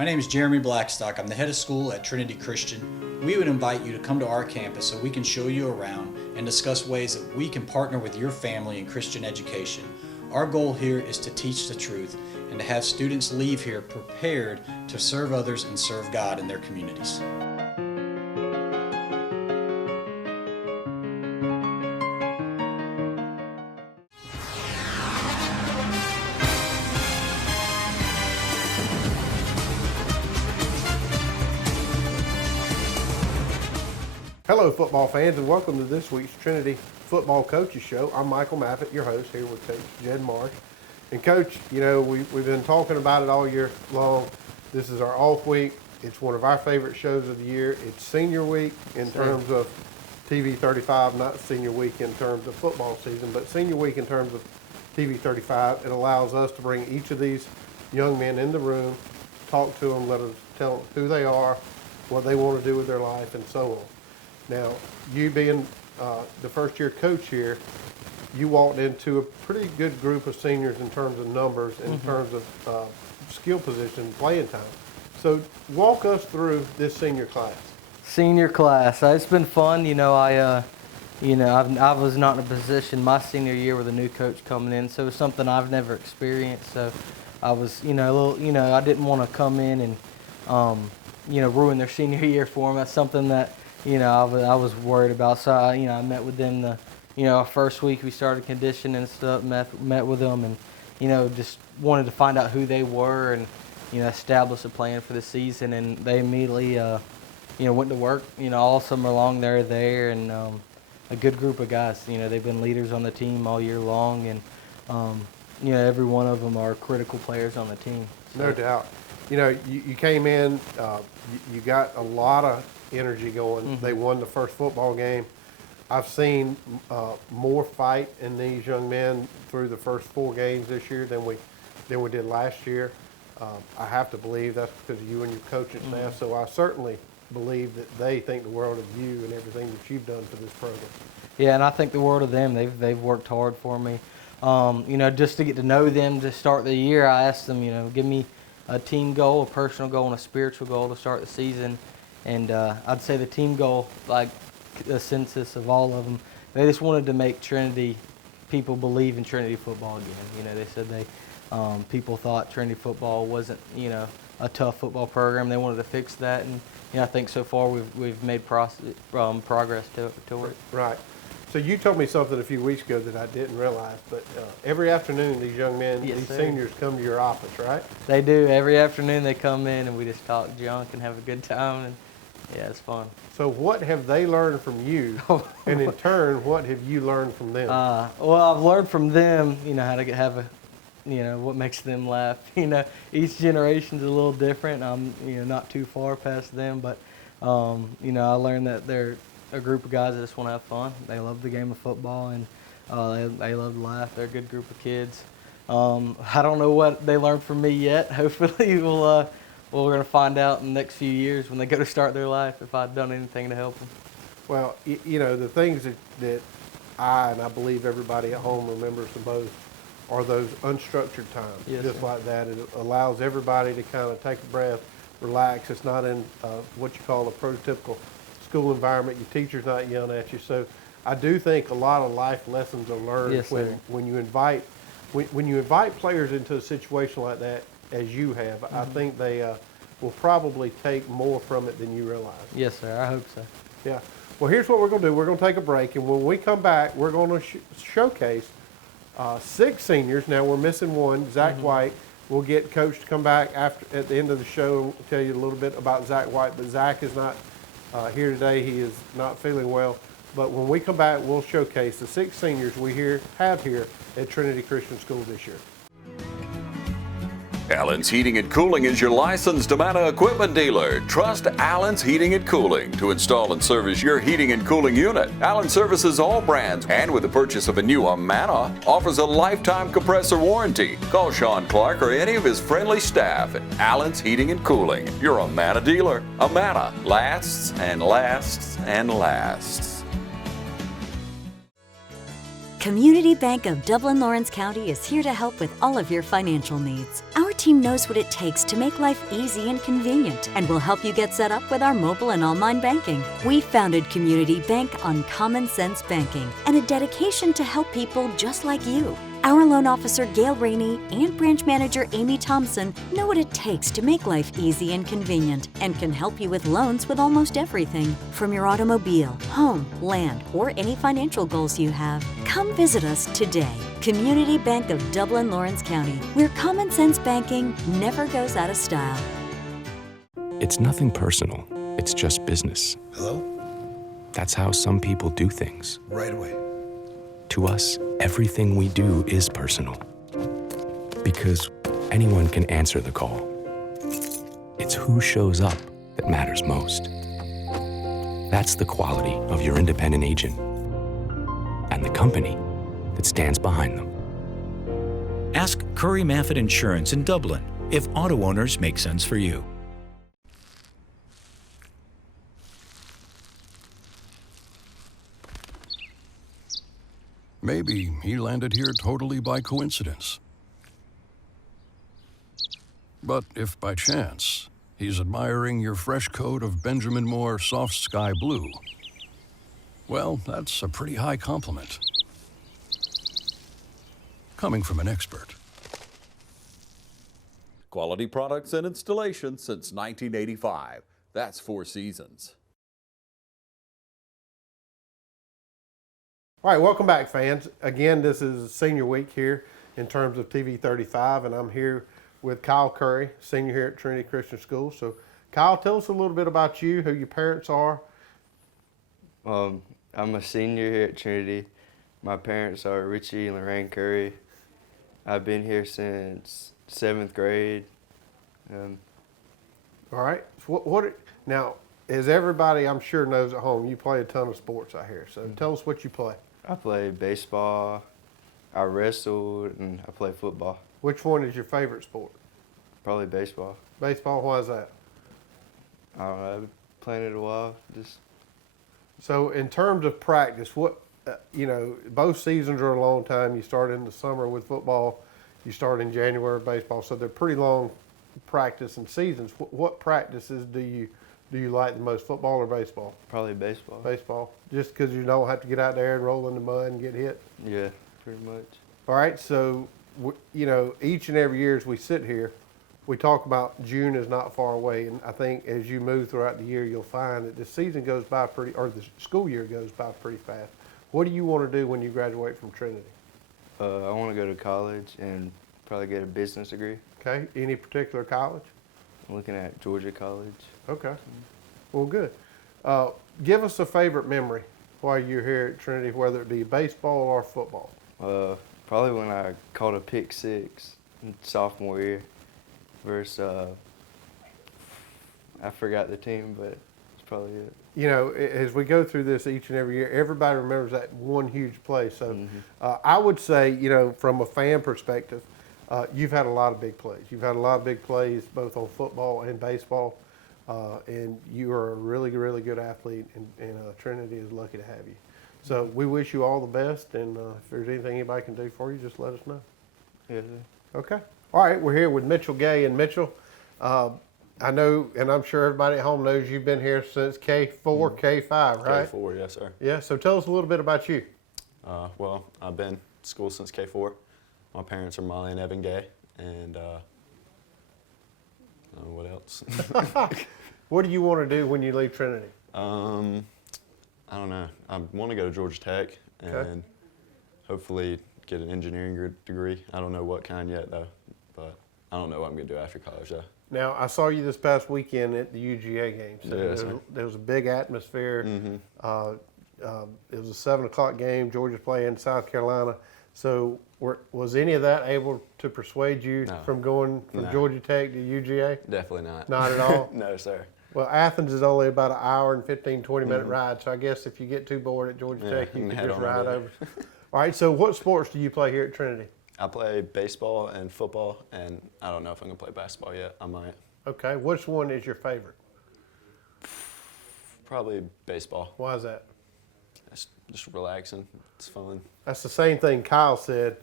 My name is Jeremy Blackstock. I'm the head of school at Trinity Christian. We would invite you to come to our campus so we can show you around and discuss ways that we can partner with your family in Christian education. Our goal here is to teach the truth and to have students leave here prepared to serve others and serve God in their communities. Hello, football fans, and welcome to this week's Trinity Football Coaches Show. I'm Michael Maffett, your host, here with Coach Jed Marsh. And Coach, you know, we've been talking about it all year long. This is our off week. It's one of our favorite shows of the year. It's senior week in terms of TV 35, not senior week in terms of football season, but senior week in terms of TV 35. It allows us to bring each of these young men in the room, talk to them, let us tell them who they are, what they want to do with their life, and so on. Now, you being the first-year coach here, you walked into a pretty good group of seniors in terms of numbers, in terms of skill position, playing time. So walk us through this senior class. Senior class, it's been fun. You know, I was not in a position my senior year with a new coach coming in, so it was something I've never experienced. So I was, I didn't want to come in and, ruin their senior year for them. That's something that, I was worried about. So I met with them first week we started conditioning and stuff, met with them and, just wanted to find out who they were and, establish a plan for the season. And they immediately, went to work, all summer long they're there, and a good group of guys. They've been leaders on the team all year long, and, every one of them are critical players on the team. So. No doubt. You came in, you got a lot of energy going. They won the first football game. I've seen more fight in these young men through the first 4 games this year than we did last year. I have to believe that's because of you and your coaching staff. So I certainly believe that they think the world of you and everything that you've done for this program. Yeah, and I think the world of them. They've worked hard for me. Just to get to know them to start the year, I asked them, give me a team goal, a personal goal, and a spiritual goal to start the season. And I'd say the team goal, like the census of all of them, they just wanted to make Trinity, people believe in Trinity football again. They said people thought Trinity football wasn't, a tough football program. They wanted to fix that, and I think so far we've made progress toward it. Right. So you told me something a few weeks ago that I didn't realize, but every afternoon these young men, these seniors come to your office, right? They do. Every afternoon they come in and we just talk junk and have a good time, and yeah, it's fun. So what have they learned from you, and in turn, what have you learned from them? Well, I've learned from them, how to have a, what makes them laugh. Each generation's a little different. I'm, not too far past them, but, I learned that they're a group of guys that just want to have fun. They love the game of football, and they love to laugh. They're a good group of kids. I don't know what they learned from me yet. Hopefully we're going to find out in the next few years when they go to start their life if I've done anything to help them. Well, the things that I believe everybody at home remembers the most are those unstructured times, just like that. It allows everybody to kind of take a breath, relax. It's not in what you call a prototypical school environment. Your teacher's not yelling at you. So I do think a lot of life lessons are learned when you invite players into a situation like that, as you have. I think they will probably take more from it than you realize. Yes, sir. I hope so. Yeah. Well, here's what we're going to do. We're going to take a break, and when we come back, we're going to showcase 6 seniors. Now, we're missing one, Zach White. We'll get Coach to come back at the end of the show and tell you a little bit about Zach White, but Zach is not here today. He is not feeling well. But when we come back, we'll showcase the 6 seniors we have here at Trinity Christian School this year. Allen's Heating and Cooling is your licensed Amana equipment dealer. Trust Allen's Heating and Cooling to install and service your heating and cooling unit. Allen services all brands, and with the purchase of a new Amana, offers a lifetime compressor warranty. Call Sean Clark or any of his friendly staff at Allen's Heating and Cooling, your Amana dealer. Amana lasts and lasts and lasts. Community Bank of Dublin Lawrence County is here to help with all of your financial needs. Our team knows what it takes to make life easy and convenient and will help you get set up with our mobile and online banking. We founded Community Bank on common sense banking and a dedication to help people just like you. Our loan officer Gail Rainey and branch manager Amy Thompson know what it takes to make life easy and convenient and can help you with loans with almost everything. From your automobile, home, land, or any financial goals you have, come visit us today. Community Bank of Dublin, Lawrence County, where common sense banking never goes out of style. It's nothing personal. It's just business. Hello? That's how some people do things. Right away. To us, everything we do is personal. Because anyone can answer the call. It's who shows up that matters most. That's the quality of your independent agent and the company that stands behind them. Ask Curry Maffitt Insurance in Dublin if auto owners make sense for you. Maybe he landed here totally by coincidence. But if by chance he's admiring your fresh coat of Benjamin Moore soft sky blue, well, that's a pretty high compliment. Coming from an expert. Quality products and installation since 1985. That's 4 Seasons. All right, welcome back, fans. Again, this is senior week here in terms of TV 35, and I'm here with Kyle Curry, senior here at Trinity Christian School. So, Kyle, tell us a little bit about you, who your parents are. I'm a senior here at Trinity. My parents are Richie and Lorraine Curry. I've been here since 7th grade. All right. So now, as everybody I'm sure knows at home, you play a ton of sports out here. So tell us what you play. I play baseball, I wrestled, and I play football. Which one is your favorite sport? Probably baseball. Baseball, why is that? I don't know, I've been playing it a while. So in terms of practice, both seasons are a long time. You start in the summer with football, you start in January with baseball, so they're pretty long practice and seasons. What practices do you like the most, football or baseball? Probably baseball. Baseball, just because you don't have to get out there and roll in the mud and get hit? Yeah, pretty much. All right, so, each and every year as we sit here, we talk about June is not far away, and I think as you move throughout the year, you'll find that the season goes by the school year goes by pretty fast. What do you want to do when you graduate from Trinity? I want to go to college and probably get a business degree. Okay, any particular college? I'm looking at Georgia College. Okay, well, good. Give us a favorite memory while you're here at Trinity, whether it be baseball or football. Probably when I caught a pick six in sophomore year versus, I forgot the team, but it's probably it. As we go through this each and every year, everybody remembers that one huge play. So I would say, from a fan perspective, you've had a lot of big plays. You've had a lot of big plays both on football and baseball, and you are a really, really good athlete, and Trinity is lucky to have you. So we wish you all the best, and if there's anything anybody can do for you, just let us know. Yeah. Okay. All right, we're here with Mitchell Gay. And Mitchell, I know, and I'm sure everybody at home knows you've been here since K4, K5, right? K4, yes, sir. Yeah, so tell us a little bit about you. Well, I've been in school since K4. My parents are Molly and Evan Gay, and what else? What do you want to do when you leave Trinity? I don't know. I want to go to Georgia Tech and hopefully get an engineering degree. I don't know what kind yet, though, but I don't know what I'm going to do after college, though. Now, I saw you this past weekend at the UGA game. So there was a big atmosphere. It was a 7 o'clock game. Georgia playing South Carolina. So was any of that able to persuade you from going from Georgia Tech to UGA? Definitely not. Not at all? No, sir. Well, Athens is only about an hour and 15, 20-minute ride. So I guess if you get too bored at Georgia Tech, you can just ride over. All right, so what sports do you play here at Trinity? I play baseball and football, and I don't know if I'm going to play basketball yet. I might. Okay, which one is your favorite? Probably baseball. Why is that? It's just relaxing. It's fun. That's the same thing Kyle said.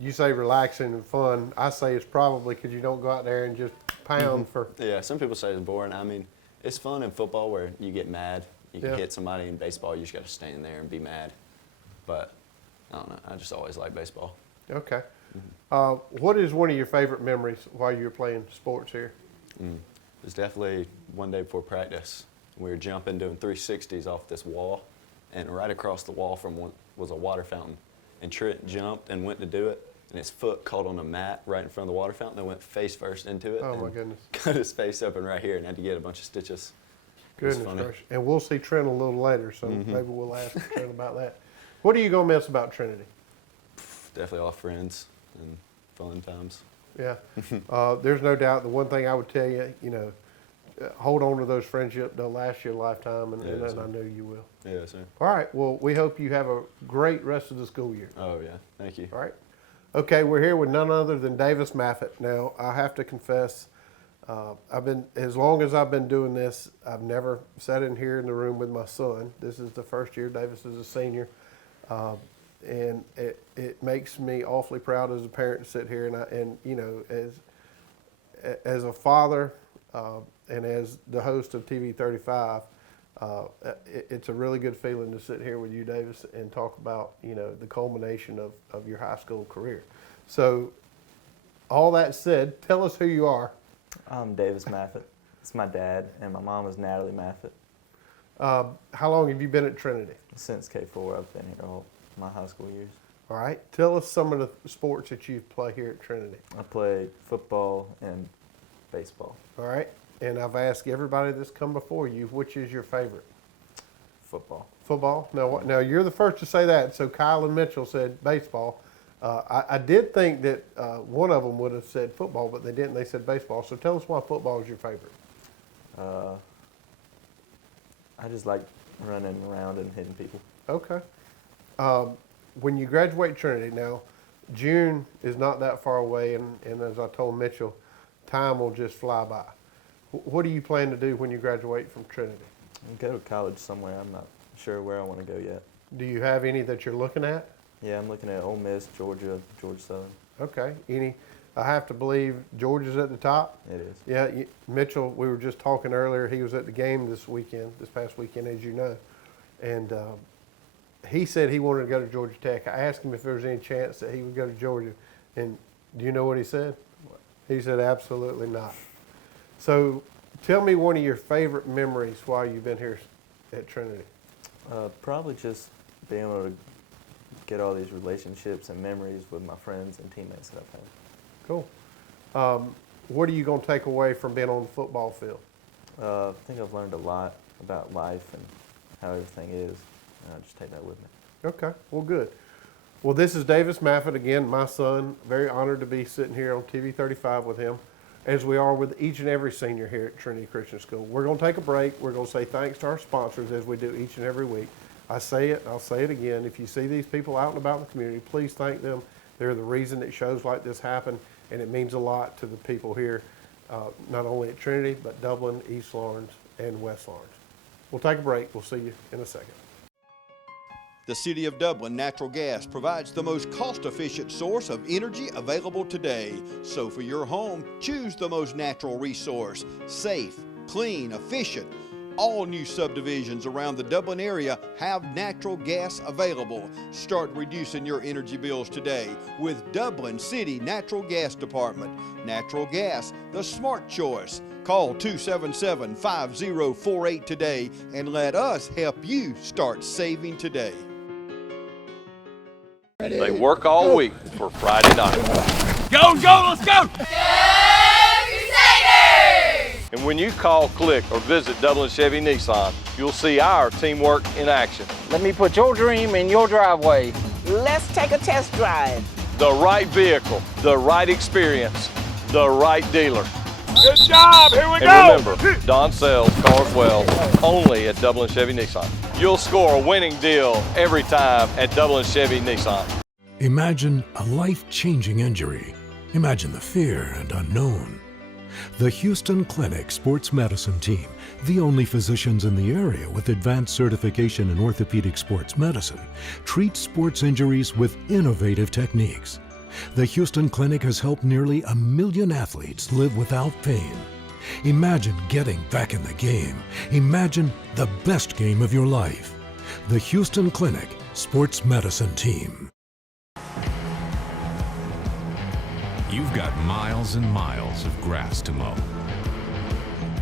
You say relaxing and fun. I say it's probably because you don't go out there and just pound for. Yeah, some people say it's boring. I mean, it's fun in football where you get mad. You can hit somebody. In baseball, you just got to stand there and be mad. But I don't know. I just always like baseball. Okay. What is one of your favorite memories while you were playing sports here? It was definitely one day before practice. We were jumping, doing 360s off this wall, and right across the wall from one was a water fountain. And Trent jumped and went to do it, and his foot caught on a mat right in front of the water fountain and went face first into it. Oh, my goodness. Cut his face open right here and had to get a bunch of stitches. Goodness gracious. And we'll see Trent a little later, so maybe we'll ask Trent about that. What are you going to miss about Trinity? Definitely all friends and fun times. Yeah. There's no doubt. The one thing I would tell you, hold on to those friendships. They'll last you a lifetime, and I know you will. Yeah, sir. All right. Well, we hope you have a great rest of the school year. Oh, yeah. Thank you. All right. Okay, we're here with none other than Davis Maffett. Now, I have to confess, as long as I've been doing this, I've never sat in here in the room with my son. This is the first year Davis is a senior. And it makes me awfully proud as a parent to sit here as a father and as the host of TV 35, it's a really good feeling to sit here with you, Davis, and talk about the culmination of your high school career. So, all that said, tell us who you are. I'm Davis Maffett. It's my dad, and my mom is Natalie Maffett. How long have you been at Trinity? Since K4, I've been here all my high school years. All right. Tell us some of the sports that you play here at Trinity. I played football and baseball. All right. And I've asked everybody that's come before you, which is your favorite? Football. Football? Now you're the first to say that. So Kyle and Mitchell said baseball. I did think that one of them would have said football, but they didn't. They said baseball. So tell us why football is your favorite. I just like running around and hitting people. Okay. When you graduate Trinity, now June is not that far away, and as I told Mitchell, time will just fly by. What do you plan to do when you graduate from Trinity? Go to college somewhere. I'm not sure where I want to go yet. Do you have any that you're looking at? Yeah, I'm looking at Ole Miss, Georgia, Georgia Southern. Okay. Any? I have to believe Georgia's at the top. It is. Yeah, Mitchell. We were just talking earlier. He was at the game this past weekend, as you know, and he said he wanted to go to Georgia Tech. I asked him if there was any chance that he would go to Georgia, and do you know what he said? He said absolutely not. So, tell me one of your favorite memories while you've been here at Trinity. Probably just being able to get all these relationships and memories with my friends and teammates that I've had. Cool. What are you going to take away from being on the football field? I think I've learned a lot about life and how everything is, and I just take that with me. Okay, well, good. Well, this is Davis Maffett, again, my son. Very honored to be sitting here on TV 35 with him, as we are with each and every senior here at Trinity Christian School. We're going to take a break. We're going to say thanks to our sponsors, as we do each and every week. I say it, I'll say it again. If you see these people out and about in the community, please thank them. They're the reason that shows like this happen, and it means a lot to the people here, not only at Trinity, but Dublin, East Lawrence, and West Lawrence. We'll take a break. We'll see you in a second. The City of Dublin Natural Gas provides the most cost-efficient source of energy available today. So for your home, choose the most natural resource. Safe, clean, efficient. All new subdivisions around the Dublin area have natural gas available. Start reducing your energy bills today with Dublin City Natural Gas Department. Natural gas, the smart choice. Call 277-5048 today and let us help you start saving today. They work all week for Friday night. Go, let's go! And when you call, click, or visit Dublin Chevy Nissan, you'll see our teamwork in action. Let me put your dream in your driveway. Let's take a test drive. The right vehicle, the right experience, the right dealer. Good job, here we go! And remember, Don sells cars well, only at Dublin Chevy Nissan. You'll score a winning deal every time at Dublin Chevy Nissan. Imagine a life-changing injury. Imagine the fear and unknown. The Houston Clinic Sports Medicine Team, the only physicians in the area with advanced certification in orthopedic sports medicine, treats sports injuries with innovative techniques. The Houston Clinic has helped nearly 1 million athletes live without pain. Imagine getting back in the game. Imagine the best game of your life. The Houston Clinic Sports Medicine Team. You've got miles and miles of grass to mow.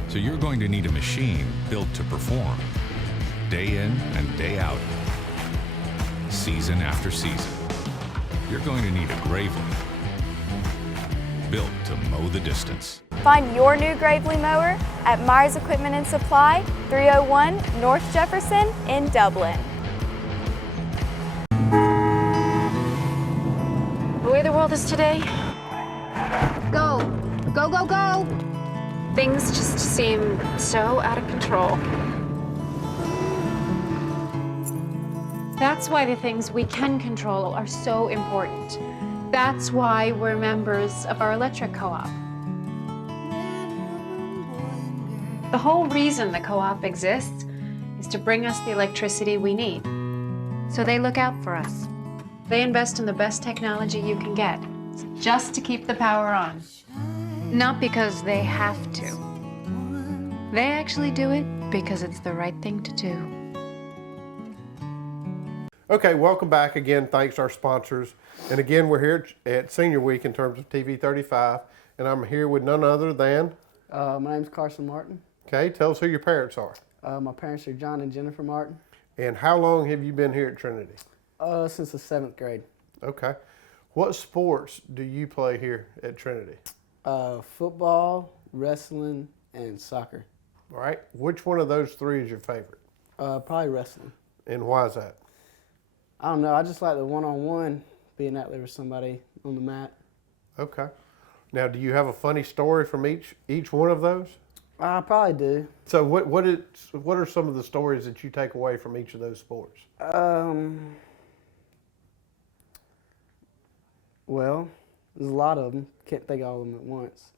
So you're going to need a machine built to perform, day in and day out, season after season. You're going to need a Gravely, built to mow the distance. Find your new Gravely mower at Myers Equipment and Supply, 301 North Jefferson in Dublin. The way the world is today, go, go, go, go. Things just seem so out of control. That's why the things we can control are so important. That's why we're members of our electric co-op. The whole reason the co-op exists is to bring us the electricity we need. So they look out for us. They invest in the best technology you can get, just to keep the power on. Not because they have to. They actually do it because it's the right thing to do. Okay, welcome back again. Thanks to our sponsors. And again, we're here at Senior Week in terms of TV 35, and I'm here with none other than... my name's Carson Martin. Okay, tell us who your parents are. My parents are John and Jennifer Martin. And how long have you been here at Trinity? Since the 7th grade. Okay. What sports do you play here at Trinity? Football, wrestling, and soccer. All right. Which one of those three is your favorite? Probably wrestling. And why is that? I don't know. I just like the one-on-one, being out there with somebody on the mat. Okay. Now, do you have a funny story from each one of those? I probably do. So what are some of the stories that you take away from each of those sports? Well, there's a lot of them. Can't think of all of them at once.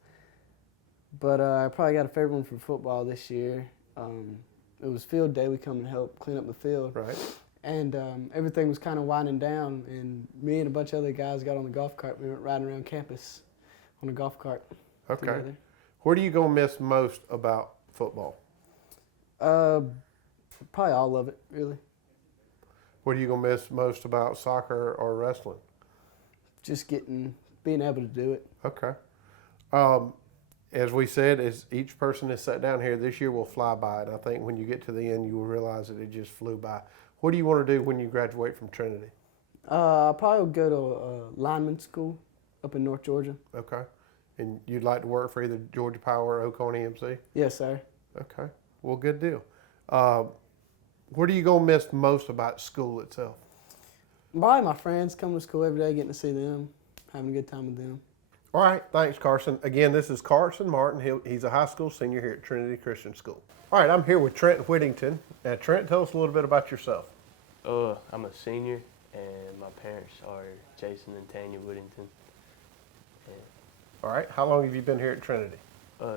But I probably got a favorite one for football this year. It was field day. We come and help clean up the field. Right. And everything was kind of winding down, and me and a bunch of other guys got on the golf cart. We went riding around campus on a golf cart together. What are you going to miss most about football? Probably all of it, really. What are you going to miss most about soccer or wrestling? Just being able to do it. Okay. As we said, as each person that's sat down here, this year will fly by, and I think when you get to the end, you will realize that it just flew by. What do you want to do when you graduate from Trinity? I'll probably go to lineman school up in North Georgia. Okay. And you'd like to work for either Georgia Power or Oconee EMC? Yes, sir. Okay. Well, good deal. What are you going to miss most about school itself? Probably my friends coming to school every day, getting to see them, having a good time with them. All right. Thanks, Carson. Again, this is Carson Martin. He's a high school senior here at Trinity Christian School. All right. I'm here with Trent Whittington. Now, Trent, tell us a little bit about yourself. I'm a senior, and my parents are Jason and Tanya Whittington. All right. How long have you been here at Trinity?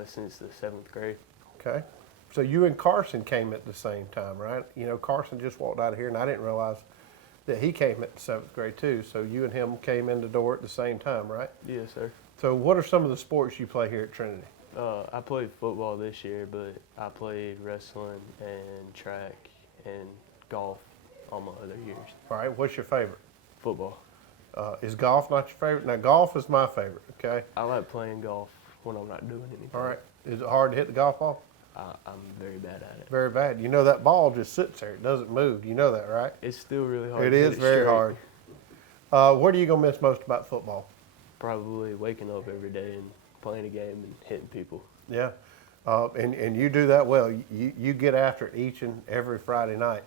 Since the 7th grade. Okay. So you and Carson came at the same time, right? You know, Carson just walked out of here, and I didn't realize that he came at the 7th grade too. So you and him came in the door at the same time, right? Yes, sir. So what are some of the sports you play here at Trinity? I played football this year, but I played wrestling and track and golf all my other years. All right. What's your favorite? Football. Is golf not your favorite? Now, golf is my favorite, okay? I like playing golf when I'm not doing anything. All right. Is it hard to hit the golf ball? I'm very bad at it. Very bad. You know that ball just sits there. It doesn't move. You know that, right? It's still really hard. It to is hit very straight. hard. What are you going to miss most about football? Probably waking up every day and playing a game and hitting people. Yeah. And you do that well. You get after it each and every Friday night.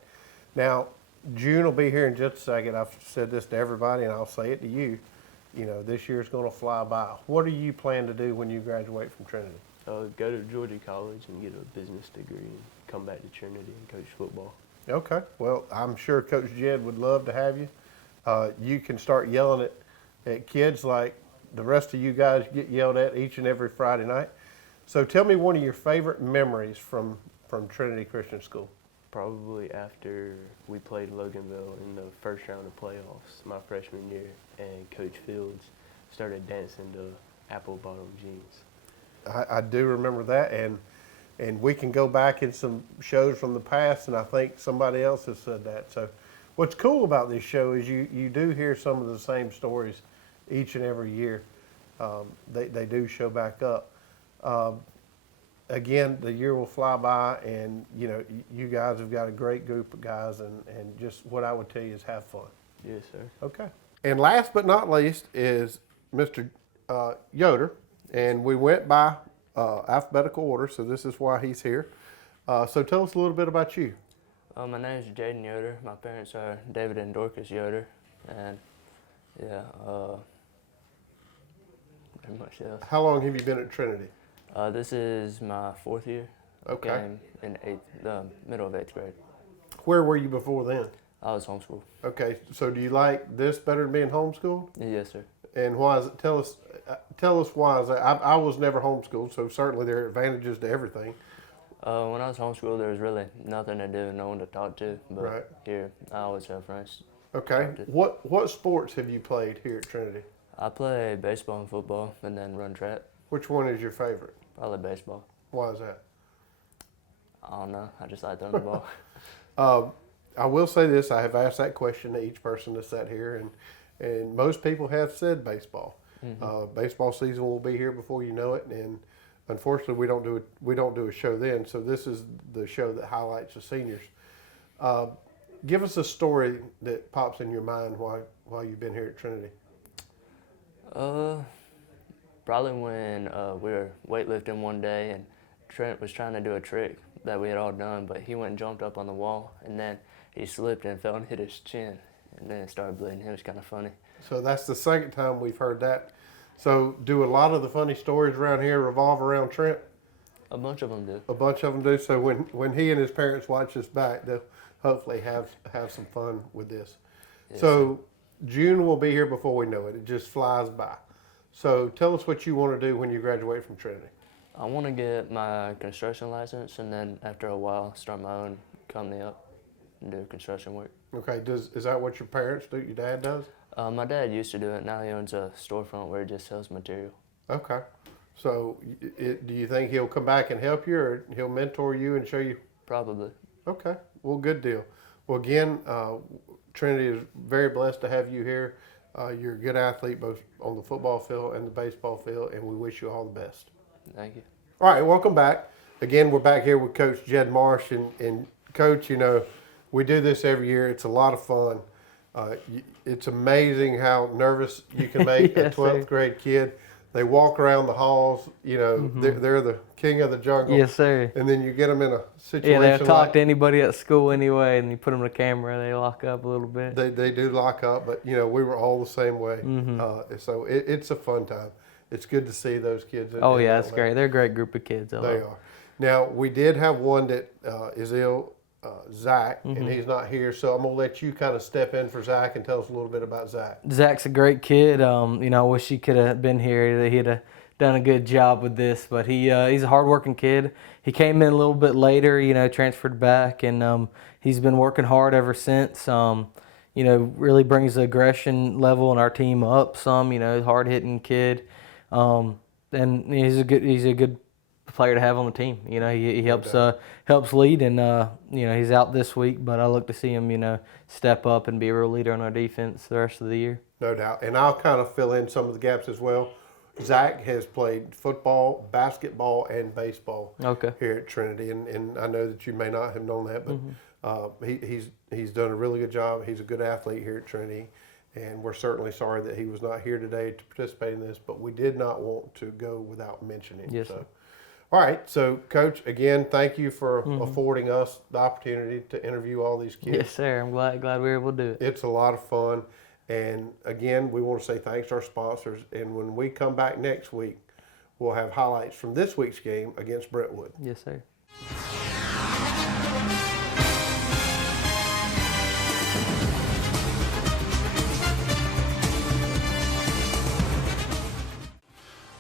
Now, June will be here in just a second. I've said this to everybody, and I'll say it to you. You know, this year's going to fly by. What do you plan to do when you graduate from Trinity? Go to Georgia College and get a business degree and come back to Trinity and coach football. Okay. Well, I'm sure Coach Jed would love to have you. You can start yelling at kids like the rest of you guys get yelled at each and every Friday night. So tell me one of your favorite memories from Trinity Christian School. Probably after we played Loganville in the first round of playoffs my freshman year, and Coach Fields started dancing to Apple Bottom Jeans. I do remember that, and we can go back in some shows from the past, and I think somebody else has said that. So what's cool about this show is you do hear some of the same stories each and every year. They do show back up. Again, the year will fly by, and you guys have got a great group of guys, and just what I would tell you is have fun. Yes, sir. Okay. And last but not least is Mr. Yoder, and we went by alphabetical order, so this is why he's here. So tell us a little bit about you. My name is Jaden Yoder. My parents are David and Dorcas Yoder, and yeah, pretty much else. How long have you been at Trinity? This is my 4th year. Okay. Came in the middle of 8th grade. Where were you before then? I was homeschooled. Okay, so do you like this better than being homeschooled? Yes, sir. And why is it? Tell us why is that? I was never homeschooled, so certainly there are advantages to everything. When I was homeschooled, there was really nothing to do, no one to talk to. But right. Here, I always have friends. Okay. What sports have you played here at Trinity? I play baseball and football, and then run track. Which one is your favorite? Probably baseball. Why is that? I don't know. I just like throwing the ball. I will say this. I have asked that question to each person that sat here, and most people have said baseball. Mm-hmm. Baseball season will be here before you know it, and unfortunately, we don't do a show then. So this is the show that highlights the seniors. Give us a story that pops in your mind while you've been here at Trinity. Probably when we were weightlifting one day, and Trent was trying to do a trick that we had all done, but he went and jumped up on the wall, and then he slipped and fell and hit his chin, and then it started bleeding. It was kind of funny. So that's the second time we've heard that. So do a lot of the funny stories around here revolve around Trent? A bunch of them do. A bunch of them do. So when he and his parents watch this back, they'll hopefully have some fun with this. Yes, so June will be here before we know it. It just flies by. So tell us what you want to do when you graduate from Trinity. I want to get my construction license, and then after a while start my own company up and do construction work. Okay, is that what your parents do? Your dad does? My dad used to do it. Now he owns a storefront where he just sells material. Okay. So do you think he'll come back and help you, or he'll mentor you and show you? Probably. Okay. Well, good deal. Well, again, Trinity is very blessed to have you here. You're a good athlete both on the football field and the baseball field, and we wish you all the best. Thank you. All right, welcome back. Again, we're back here with Coach Jed Marsh, and Coach, we do this every year. It's a lot of fun. It's amazing how nervous you can make Yes, a 12th grade kid. They walk around the halls, Mm-hmm. they're the king of the jungle. Yes, sir. And then you get them in a situation. Yeah, they'll talk to anybody at school anyway, and you put them on the camera, they lock up a little bit. They do lock up, but we were all the same way. Mm-hmm. So it's a fun time. It's good to see those kids. Yeah, that's great. They're a great group of kids. They are. Now, we did have one that is ill, Zach, Mm-hmm. and he's not here, so I'm going to let you kind of step in for Zach and tell us a little bit about Zach. Zach's a great kid. I wish he could have been here. He'd have done a good job with this, but he's a hardworking kid. He came in a little bit later, transferred back, and he's been working hard ever since. Really brings the aggression level in our team up some. Hard-hitting kid, and he's a good player to have on the team. He helps lead, and he's out this week, but I look to see him step up and be a real leader on our defense the rest of the year. No doubt, and I'll kind of fill in some of the gaps as well. Zach has played football, basketball, and baseball here at Trinity, and I know that you may not have known that, but he's done a really good job. He's a good athlete here at Trinity, and we're certainly sorry that he was not here today to participate in this, but we did not want to go without mentioning. Yes, so. Sir. All right, so Coach, again, thank you for affording us the opportunity to interview all these kids. Yes, sir. I'm glad we were able to do it. It's a lot of fun. And again, we want to say thanks to our sponsors. And when we come back next week, we'll have highlights from this week's game against Brentwood. Yes, sir.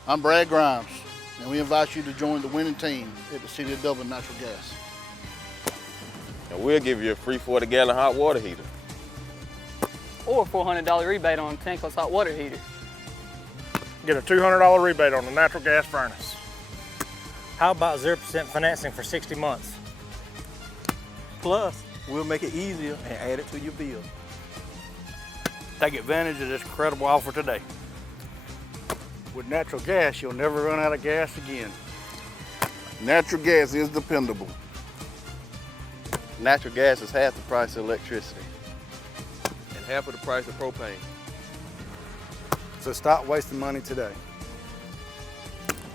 I'm Brad Grimes. And we invite you to join the winning team at the City of Dublin Natural Gas. And we'll give you a free 40-gallon hot water heater. Or a $400 rebate on a tankless hot water heater. Get a $200 rebate on the natural gas furnace. How about 0% financing for 60 months? Plus, we'll make it easier and add it to your bill. Take advantage of this incredible offer today. With natural gas, you'll never run out of gas again. Natural gas is dependable. Natural gas is half the price of electricity. And half of the price of propane. So stop wasting money today.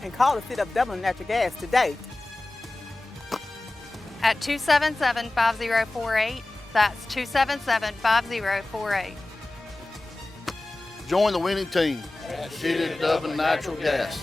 And call the City of Dublin Natural Gas today. At 277-5048. That's 277-5048. Join the winning team at City of Dublin Natural Gas.